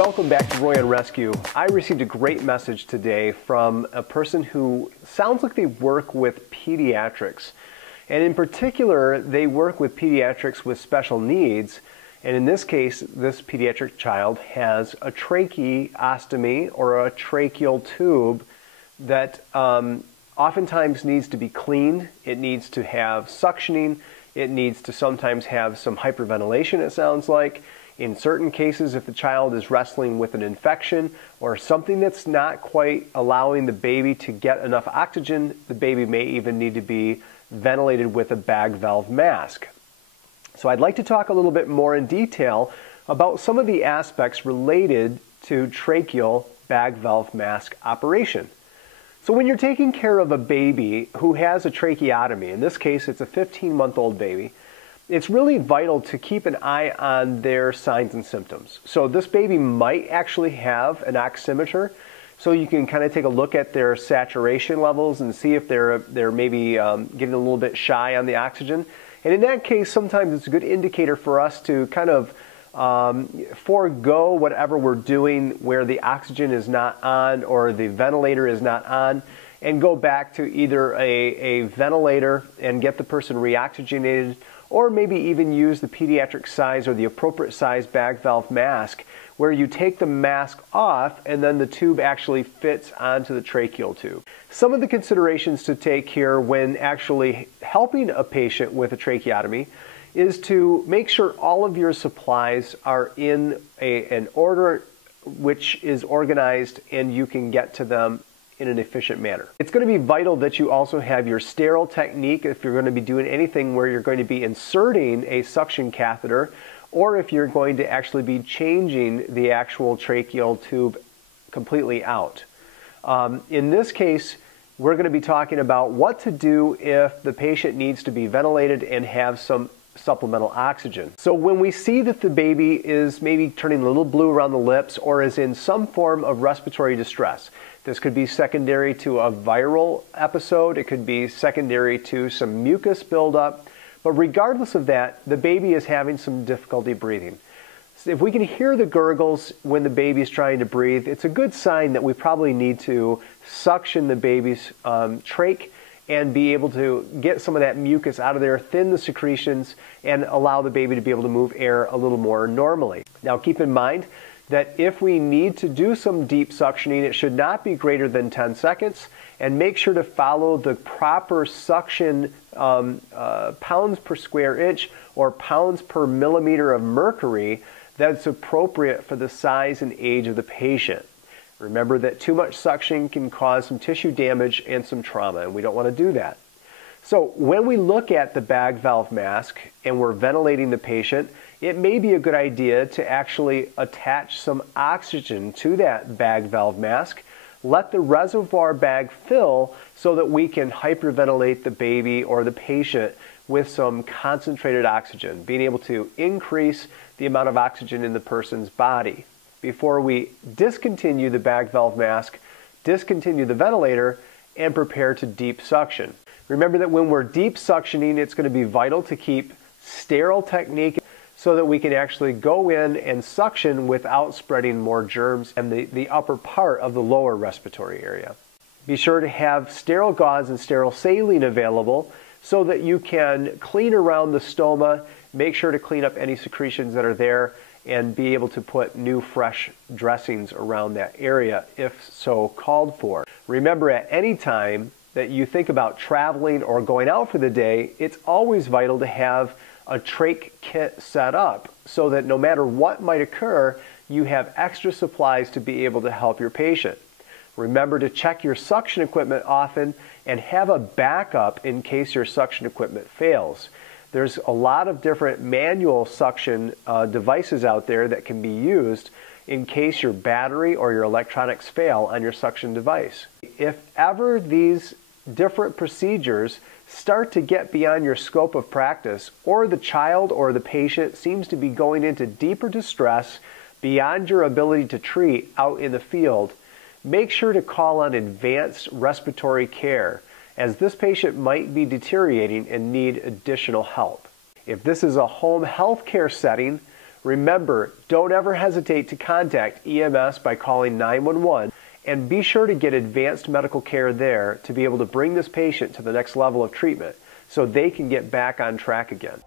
Welcome back to Roy on Rescue. I received a great message today from a person who sounds like they work with pediatrics. And in particular, they work with pediatrics with special needs. And in this case, this pediatric child has a tracheostomy or a tracheal tube that oftentimes needs to be cleaned. It needs to have suctioning. It needs to sometimes have some hyperventilation, it sounds like. In certain cases, if the child is wrestling with an infection or something that's not quite allowing the baby to get enough oxygen, the baby may even need to be ventilated with a bag valve mask. So I'd like to talk a little bit more in detail about some of the aspects related to tracheal bag valve mask operation. So when you're taking care of a baby who has a tracheotomy, in this case it's a 15-month-old baby, it's really vital to keep an eye on their signs and symptoms. So this baby might actually have an oximeter, so you can kind of take a look at their saturation levels and see if they're maybe getting a little bit shy on the oxygen. And in that case, sometimes it's a good indicator for us to kind of forego whatever we're doing where the oxygen is not on or the ventilator is not on, and go back to either a ventilator and get the person reoxygenated, or maybe even use the pediatric size or the appropriate size bag valve mask, where you take the mask off and then the tube actually fits onto the tracheal tube. Some of the considerations to take here when actually helping a patient with a tracheotomy is to make sure all of your supplies are in an order which is organized and you can get to them in an efficient manner. It's going to be vital that you also have your sterile technique if you're going to be doing anything where you're going to be inserting a suction catheter, or if you're going to actually be changing the actual tracheal tube completely out. In this case, we're going to be talking about what to do if the patient needs to be ventilated and have some supplemental oxygen. So when we see that the baby is maybe turning a little blue around the lips or is in some form of respiratory distress, this could be secondary to a viral episode, it could be secondary to some mucus buildup, but regardless of that, the baby is having some difficulty breathing. So if we can hear the gurgles when the baby is trying to breathe, it's a good sign that we probably need to suction the baby's trach and be able to get some of that mucus out of there, thin the secretions, and allow the baby to be able to move air a little more normally. Now keep in mind that if we need to do some deep suctioning, it should not be greater than 10 seconds, and make sure to follow the proper suction pounds per square inch or pounds per millimeter of mercury that's appropriate for the size and age of the patient. Remember that too much suction can cause some tissue damage and some trauma, and we don't want to do that. So when we look at the bag valve mask and we're ventilating the patient, it may be a good idea to actually attach some oxygen to that bag valve mask. Let the reservoir bag fill so that we can hyperventilate the baby or the patient with some concentrated oxygen, being able to increase the amount of oxygen in the person's body before we discontinue the bag valve mask, discontinue the ventilator, and prepare to deep suction. Remember that when we're deep suctioning, it's going to be vital to keep sterile technique so that we can actually go in and suction without spreading more germs in the upper part of the lower respiratory area. Be sure to have sterile gauze and sterile saline available so that you can clean around the stoma, make sure to clean up any secretions that are there, and be able to put new fresh dressings around that area if so called for. Remember, at any time that you think about traveling or going out for the day, it's always vital to have a trach kit set up so that no matter what might occur, you have extra supplies to be able to help your patient. Remember to check your suction equipment often and have a backup in case your suction equipment fails. There's a lot of different manual suction devices out there that can be used in case your battery or your electronics fail on your suction device. If ever these different procedures start to get beyond your scope of practice, or the child or the patient seems to be going into deeper distress beyond your ability to treat out in the field, make sure to call on advanced respiratory care, as this patient might be deteriorating and need additional help. If this is a home health care setting, Remember, don't ever hesitate to contact EMS by calling 911, and be sure to get advanced medical care there to be able to bring this patient to the next level of treatment so they can get back on track again.